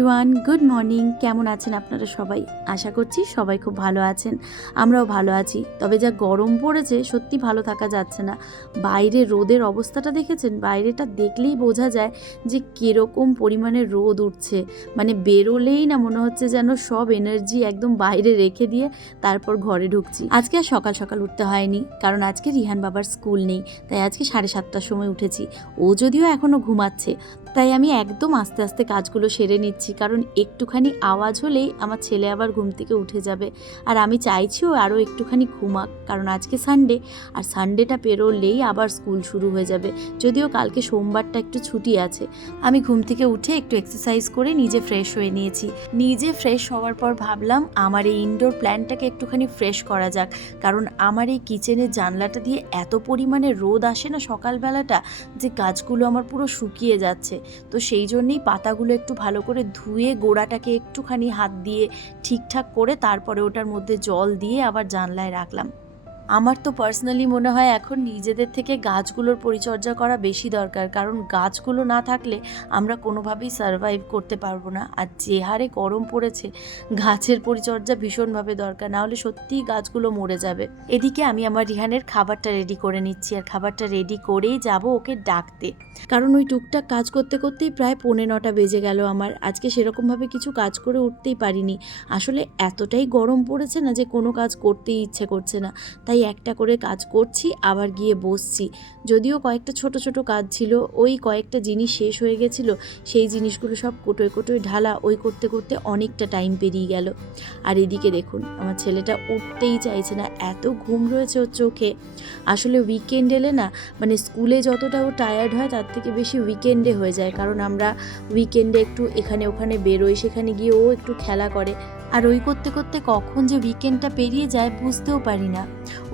Everyone, good morning. কেমন আছেন আপনারা সবাই? আশা করছি সবাই খুব ভালো আছেন, আমরাও ভালো আছি। তবে যা গরম পড়েছে সত্যি ভালো থাকা যাচ্ছে না। বাইরে রোদের অবস্থাটা দেখেছেন? বাইরেটা দেখলেই বোঝা যায় যে কীরকম পরিমাণে রোদ উঠছে। মানে বেরোলেই না মনে হচ্ছে যেন সব এনার্জি একদম বাইরে রেখে দিয়ে তারপর ঘরে ঢুকছি। আজকে আর সকাল সকাল উঠতে হয়নি, কারণ আজকে রিহান বাবার স্কুল নেই, তাই আজকে 7:30টার সময় উঠেছি। ও যদিও এখনও ঘুমাচ্ছে, তাই আমি একদম আস্তে আস্তে কাজগুলো সেরে নিচ্ছি, কারণ একটুখানি আওয়াজ হলেই আমার ছেলে আবার ঘুম থেকে উঠে যাবে। আর আমি চাইছি ও আরও একটুখানি ঘুমাক, কারণ আজকে সানডে, আর সানডেটা পেরোলেই আবার স্কুল শুরু হয়ে যাবে। যদিও কালকে সোমবারটা একটু ছুটি আছে। আমি ঘুম থেকে উঠে একটু এক্সারসাইজ করে নিজে ফ্রেশ হয়ে নিয়েছি। নিজে ফ্রেশ হওয়ার পর ভাবলাম আমার এই ইনডোর প্ল্যান্টটাকে একটুখানি ফ্রেশ করা যাক, কারণ আমার এই কিচেনের জানলাটা দিয়ে এত পরিমাণে রোদ আসে না সকালবেলাটা, যে গাছগুলো আমার পুরো শুকিয়ে যাচ্ছে। তো সেই জন্যেই পাতাগুলো একটু ভালো করে ধুয়ে গোড়াটাকে একটুখানি হাত দিয়ে ঠিকঠাক করে তারপরে ওটার মধ্যে জল দিয়ে আবার জানলায় রাখলাম। আমার তো পার্সোনালি মনে হয় এখন নিজেদের থেকে গাছগুলোর পরিচর্যা করা বেশি দরকার, কারণ গাছগুলো না থাকলে আমরা কোনোভাবেই সারভাইভ করতে পারবো না। আর যে হারে গরম পড়েছে, গাছের পরিচর্যা ভীষণভাবে দরকার, না হলে সত্যিই গাছগুলো মরে যাবে। এদিকে আমি আমার রিহানের খাবারটা রেডি করে নিচ্ছি, আর খাবারটা রেডি করেই যাব ওকে ডাকতে, কারণ ওই টুকটাক কাজ করতে করতেই প্রায় 9:45 বেজে গেল আমার। আজকে সেরকমভাবে কিছু কাজ করে উঠতেই পারিনি। আসলে এতটাই গরম পড়েছে না যে কোনো কাজ করতেই ইচ্ছে করছে না, তাই একটা করে কাজ করছি, আবার গিয়ে বসছি। যদিও কয়েকটা ছোট ছোট কাজ ছিল, ওই কয়েকটা জিনিস শেষ হয়ে গেছিলো, সেই জিনিসগুলো সব কোটোয় কোটোয় ঢালা, ওই করতে করতে অনেকটা টাইম পেরিয়ে গেল। আর এদিকে দেখুন, আমার ছেলেটা উঠতেই চাইছে না, এত ঘুম রয়েছে ওর চোখে। আসলে উইকেন্ড এলে না, মানে স্কুলে যতটা ও টায়ার্ড হয় তার থেকে বেশি উইকেন্ডে হয়ে যায়, কারণ আমরা উইকেন্ডে একটু এখানে ওখানে বেরোই, সেখানে গিয়ে ও একটু খেলা করে, আর ওই করতে করতে কখন যে উইকেন্ডটা পেরিয়ে যায় বুঝতেও পারি না।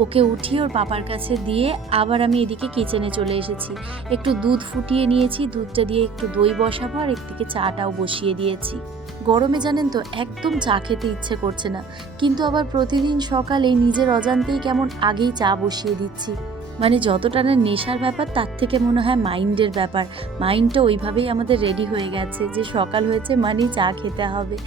ওকে উঠিয়ে ওর পাপার কাছে দিয়ে আবার আমি এদিকে কিচেনে চলে এসেছি। একটু দুধ ফুটিয়ে নিয়েছি, দুধটা দিয়ে একটু দই বসাবো, আর একদিকে চাটাও বসিয়ে দিয়েছি। গরমে জানেন তো একদম চা খেতে ইচ্ছে করছে না, কিন্তু আবার প্রতিদিন সকালে নিজের অজান্তেই কেমন আগেই চা বসিয়ে দিচ্ছি। মানে যতটা না নেশার ব্যাপার, তার থেকে মনে হয় মাইন্ডের ব্যাপার। মাইন্ডটা ওইভাবেই আমাদের রেডি হয়ে গেছে যে সকাল হয়েছে মানেই চা খেতে হবে।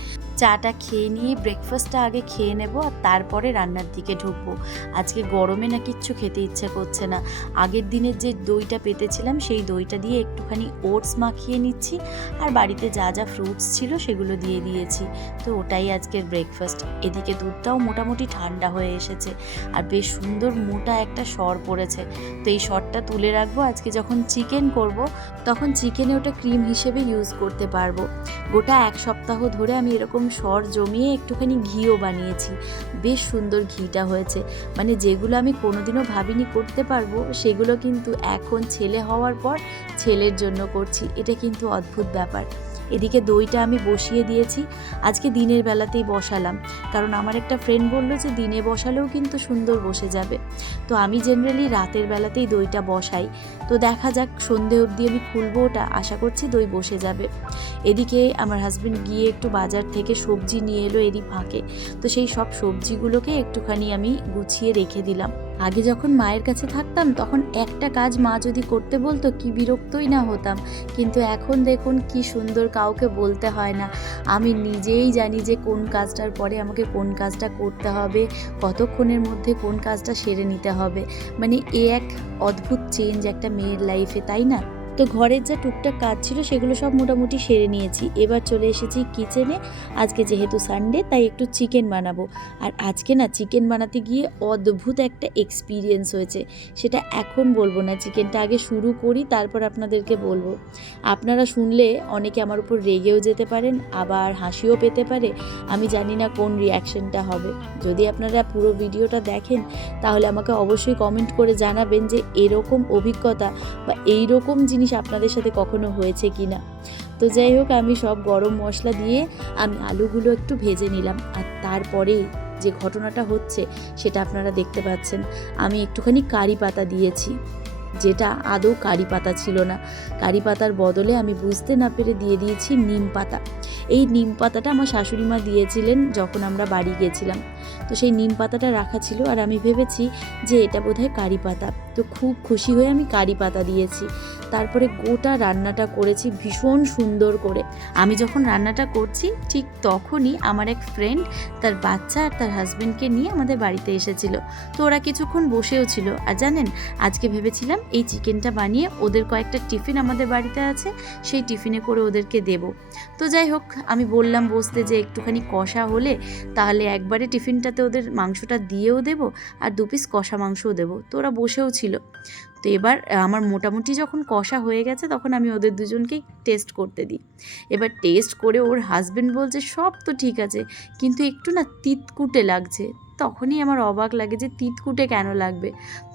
চাটা খেয়ে নিয়ে ব্রেকফাস্টটা আগে খেয়ে নেব, আর তারপরে রান্নার দিকে ঢুকবো। আজকে গরমে না কিচ্ছু খেতে ইচ্ছে করছে না। আগের দিনের যে দইটা পেতেছিলাম, সেই দইটা দিয়ে একটুখানি ওটস মাখিয়ে নিচ্ছি, আর বাড়িতে যা যা ফ্রুটস ছিল সেগুলো দিয়ে দিয়েছি। তো ওটাই আজকের ব্রেকফাস্ট। এদিকে দুধটাও মোটামুটি ঠান্ডা হয়ে এসেছে, আর বেশ সুন্দর মোটা একটা সর পড়েছে। তো এই সরটা তুলে রাখবো, আজকে যখন চিকেন করব তখন চিকেনে ওটা ক্রিম হিসেবে ইউজ করতে পারবো। গোটা 1 সপ্তাহ ধরে আমি এরকম সর জমিয়ে একটুখানি ঘিও বানিয়েছি। বেশ সুন্দর ঘিটা হয়েছে, মানে যেগুলো আমি কোনোদিনও ভাবিনি করতে পারবো, সেগুলো কিন্তু এখন ছেলে হওয়ার পর ছেলের জন্য করছি। এটা কিন্তু অদ্ভুত ব্যাপার। এদিকে দইটা আমি বসিয়ে দিয়েছি, আজকে দিনের বেলাতেই বসালাম, কারণ আমার একটা ফ্রেন্ড বললো যে দিনে বসালেও কিন্তু সুন্দর বসে যাবে। তো আমি জেনারেলি রাতের বেলাতেই দইটা বসাই। তো দেখা যাক, সন্ধে অবধি আমি খুলবো ওটা, আশা করছি দই বসে যাবে। এদিকে আমার হাজব্যান্ড গিয়ে একটু বাজার থেকে সবজি নিয়ে এলো এরই ফাঁকে। তো সেই সব সবজিগুলোকে একটুখানি আমি গুছিয়ে রেখে দিলাম। আগে যখন মায়ের কাছে থাকতাম তখন একটা কাজ মা যদি করতে বলতো কি বিরক্তই না হতাম, কিন্তু এখন দেখুন কি সুন্দর, কাউকে বলতে হয় না। আমি নিজেই জানি যে কোন কাজটার পরে আমাকে কোন কাজটা করতে হবে, কতক্ষণের মধ্যে কোন কাজটা সেরে নিতে হবে। মানে এ এক অদ্ভুত চেঞ্জ একটা মেয়ের লাইফে, তাই না? তো ঘরের যা টুকটাক কাজ ছিল সেগুলো সব মোটামুটি সেরে নিয়েছি। এবার চলে এসেছি কিচেনে। আজকে যেহেতু সানডে, তাই একটু চিকেন বানাবো। আর আজকে না চিকেন বানাতে গিয়ে অদ্ভুত একটা এক্সপিরিয়েন্স হয়েছে, সেটা এখন বলবো না, চিকেনটা আগে শুরু করি তারপর আপনাদেরকে বলবো। আপনারা শুনলে অনেকে আমার উপর রেগেও যেতে পারেন, আবার হাসিও পেতে পারে। আমি জানি না কোন রিয়াকশনটা হবে। যদি আপনারা পুরো ভিডিওটা দেখেন তাহলে আমাকে অবশ্যই কমেন্ট করে জানাবেন যে এরকম অভিজ্ঞতা বা এইরকম জিনিস আপনাদের সাথে কখনো হয়েছে কি না। তো যাই হোক, আমি সব গরম মশলা দিয়ে আমি আলুগুলো একটু ভেজে নিলাম, আর তারপরে যে ঘটনাটা হচ্ছে সেটা আপনারা দেখতে পাচ্ছেন। আমি একটুখানি কারি পাতা দিয়েছি, যেটা আদৌ কারি পাতা ছিল না। কারি পাতার বদলে আমি বুঝতে না পেরে দিয়ে দিয়েছি নিম পাতা। এই নিম পাতাটা আমার শাশুড়ি মা দিয়েছিলেন যখন আমরা বাড়ি গিয়েছিলাম। তো সেই নিম পাতাটা রাখা ছিল, আর আমি ভেবেছি যে এটা বোধহয় কারি পাতা। তো খুব খুশি হয়ে আমি কারি পাতা দিয়েছি। তারপরে গোটা রান্নাটা করেছি ভীষণ সুন্দর করে। আমি যখন রান্নাটা করছি ঠিক তখনই আমার এক ফ্রেন্ড তার বাচ্চা আর তার হাজব্যান্ডকে নিয়ে আমাদের বাড়িতে এসেছিল। তো ওরা কিছুক্ষণ বসেও ছিল। আর জানেন, আজকে ভেবেছিলাম এই চিকেনটা বানিয়ে ওদের কয়েকটা টিফিন আমাদের বাড়িতে আছে, সেই টিফিনে করে ওদেরকে দেব। তো যাই হোক, আমি বললাম বসতে যে একটুখানি কষা হলে তাহলে একবারে টিফিনটাতে ওদের মাংসটা দিয়েও দেবো আর 2 পিস কষা মাংসও দেবো। তো ওরা বসেও ছিল। তো এবার আমার মোটামুটি যখন কষা হয়ে গেছে তখন আমি ওদের দুজনকেই টেস্ট করতে দিই। এবার টেস্ট করে ওর হাজব্যান্ড বলছে সব তো ঠিক আছে, কিন্তু একটু না তিতকুটে লাগছে। তখনই আমার অবাক লাগে যে তিতকুটে কেন লাগবে।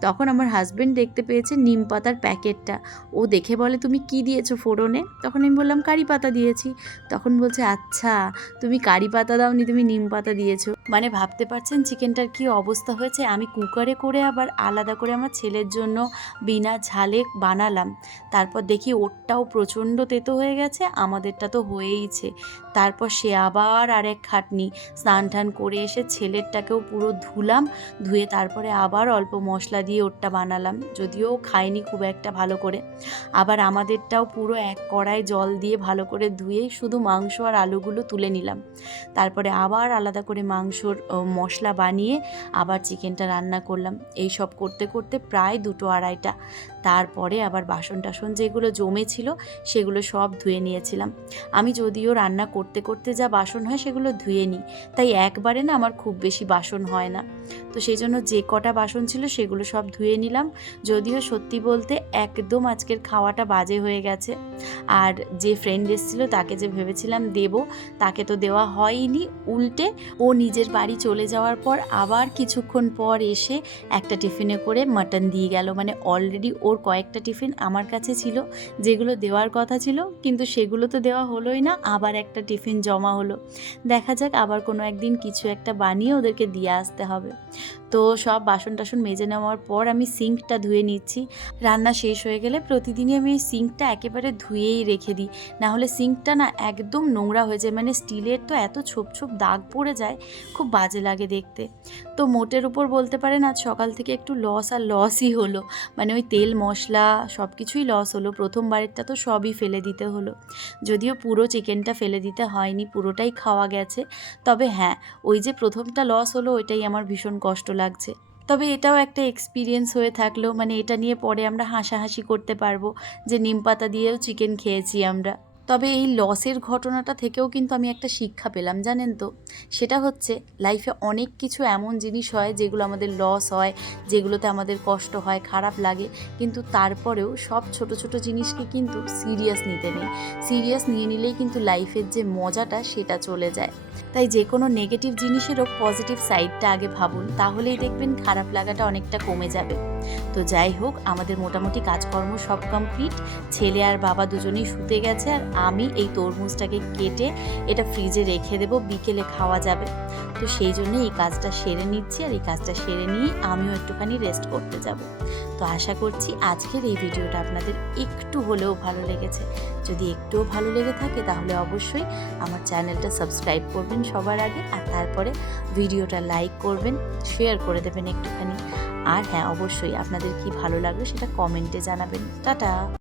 তখন আমার হাজব্যান্ড দেখতে পেয়েছে নিম পাতার প্যাকেটটা। ও দেখে বলে, তুমি কি দিয়েছো ফোড়নে? তখন আমি বললাম কারি পাতা দিয়েছি। তখন বলছে, আচ্ছা তুমি কারি পাতা দাওনি, তুমি নিম পাতা দিয়েছো। মানে ভাবতে পারছেন চিকেনটার কি অবস্থা হয়েছে। আমি কুকারে করে আবার আলাদা করে আমার ছেলের জন্য বিনা ঝালে বানালাম। তারপর দেখি ওরটাও প্রচণ্ড তেতো হয়ে গেছে, আমাদেরটা তো হয়েইছে। তারপর সে আবার আরেক খাটনি, স্নান টান করে এসে ছেলেরটাকেও পুরো ধুলাম, ধুয়ে তারপরে আবার অল্প মশলা দিয়ে ওরটা বানালাম, যদিও খায়নি খুব একটা ভালো করে। আবার আমাদেরটাও পুরো এক কড়াই জল দিয়ে ভালো করে ধুয়ে শুধু মাংস আর আলুগুলো তুলে নিলাম। তারপরে আবার আলাদা করে মাংসর মশলা বানিয়ে আবার চিকেনটা রান্না করলাম। এই সব করতে করতে প্রায় 2-2:30। তারপরে আবার বাসন টাসন যেগুলো জমেছিল সেগুলো সব ধুয়ে নিয়েছিলাম। আমি যদিও রান্না করতে করতে যা বাসন হয় সেগুলো ধুয়ে নিই, তাই একবারে না আমার খুব বেশি বাসন হয় না। তো সেই জন্য যে কটা বাসন ছিল সেগুলো সব ধুয়ে নিলাম। যদিও সত্যি বলতে একদম আজকের খাওয়াটা বাজে হয়ে গেছে। আর যে ফ্রেন্ড এসেছিল তাকে যে ভেবেছিলাম দেব, তাকে তো দেওয়া হয়নি। উল্টে ও নিজের বাড়ি চলে যাওয়ার পর আবার কিছুক্ষণ পর এসে একটা টিফিনে করে মাটন দিয়ে গেল। মানে অলরেডি ওর কয়েকটা টিফিন আমার কাছে ছিল যেগুলো দেওয়ার কথা ছিল, কিন্তু সেগুলো তো দেওয়া হলোই না, আবার একটা টিফিন জমা হলো। দেখা যাক আবার কোনো একদিন কিছু একটা বানিয়ে ওদেরকে দিয়ে আসতে হবে। তো সব বাসন টাসন মেজে নেওয়ার পর আমি সিঙ্কটা ধুয়ে নিচ্ছি। রান্না শেষ হয়ে গেলে প্রতিদিনই আমি এই সিঙ্কটা একেবারে ধুয়েই রেখে দিই, নাহলে সিঙ্কটা না একদম নোংরা হয়ে যায়। মানে স্টিলের তো এত ছোপ ছোপ দাগ পড়ে যায়, খুব বাজে লাগে দেখতে। তো মোটের উপর বলতে পারেন আজ সকাল থেকে একটু লস আর লসই হলো। মানে ওই তেল মশলা সব কিছুই লস হলো। প্রথমবারেরটা তো সবই ফেলে দিতে হলো। যদিও পুরো চিকেনটা ফেলে দিতে হয়নি, পুরোটাই খাওয়া গেছে। তবে হ্যাঁ, ওই যে প্রথমটা লস হলো ওইটাই আমার ভীষণ কষ্ট লাগছে। তবে এটাও একটা এক্সপিরিয়েন্স হয়ে থাকলো, মানে এটা নিয়ে পরে আমরা হাসাহাসি করতে পারবো যে নিম পাতা দিয়েও চিকেন খেয়েছি আমরা। তবে এই লসের ঘটনাটা থেকেও কিন্তু আমি একটা শিক্ষা পেলাম, জানেন তো। সেটা হচ্ছে লাইফে অনেক কিছু এমন জিনিস হয় যেগুলো আমাদের লস হয়, যেগুলোতে আমাদের কষ্ট হয়, খারাপ লাগে, কিন্তু তারপরেও সব ছোট ছোট জিনিসকে কিন্তু সিরিয়াস নিতে নেই। সিরিয়াস নিয়ে নিলেই কিন্তু লাইফের যে মজাটা সেটা চলে যায়। তাই যে কোনো নেগেটিভ জিনিসেরও পজিটিভ সাইডটা আগে ভাবুন, তাহলেই দেখবেন খারাপ লাগাটা অনেকটা কমে যাবে। তো যাই হোক, আমাদের মোটামুটি কাজকর্ম সব কমপ্লিট। ছেলে আর বাবা দুজনেই শুতে গেছে, আর আমি এই তরমুজটাকে কেটে এটা ফ্রিজে রেখে দেবো, বিকেলে খাওয়া যাবে। তো সেই জন্য এই কাজটা সেরে নিচ্ছি, আর এই কাজটা সেরে নিয়ে আমিও একটুখানি রেস্ট করতে যাব। তো আশা করছি আজকের এই ভিডিওটা আপনাদের একটু হলেও ভালো লেগেছে। যদি একটুও ভালো লেগে থাকে তাহলে অবশ্যই আমার চ্যানেলটা সাবস্ক্রাইব করবেন সবার আগে, আর তারপরে ভিডিওটা লাইক করবেন, শেয়ার করে দেবেন একটুখানি। আর হ্যাঁ, অবশ্যই আপনাদের কি ভালো লাগলো সেটা কমেন্টে জানাবেন। টাটা।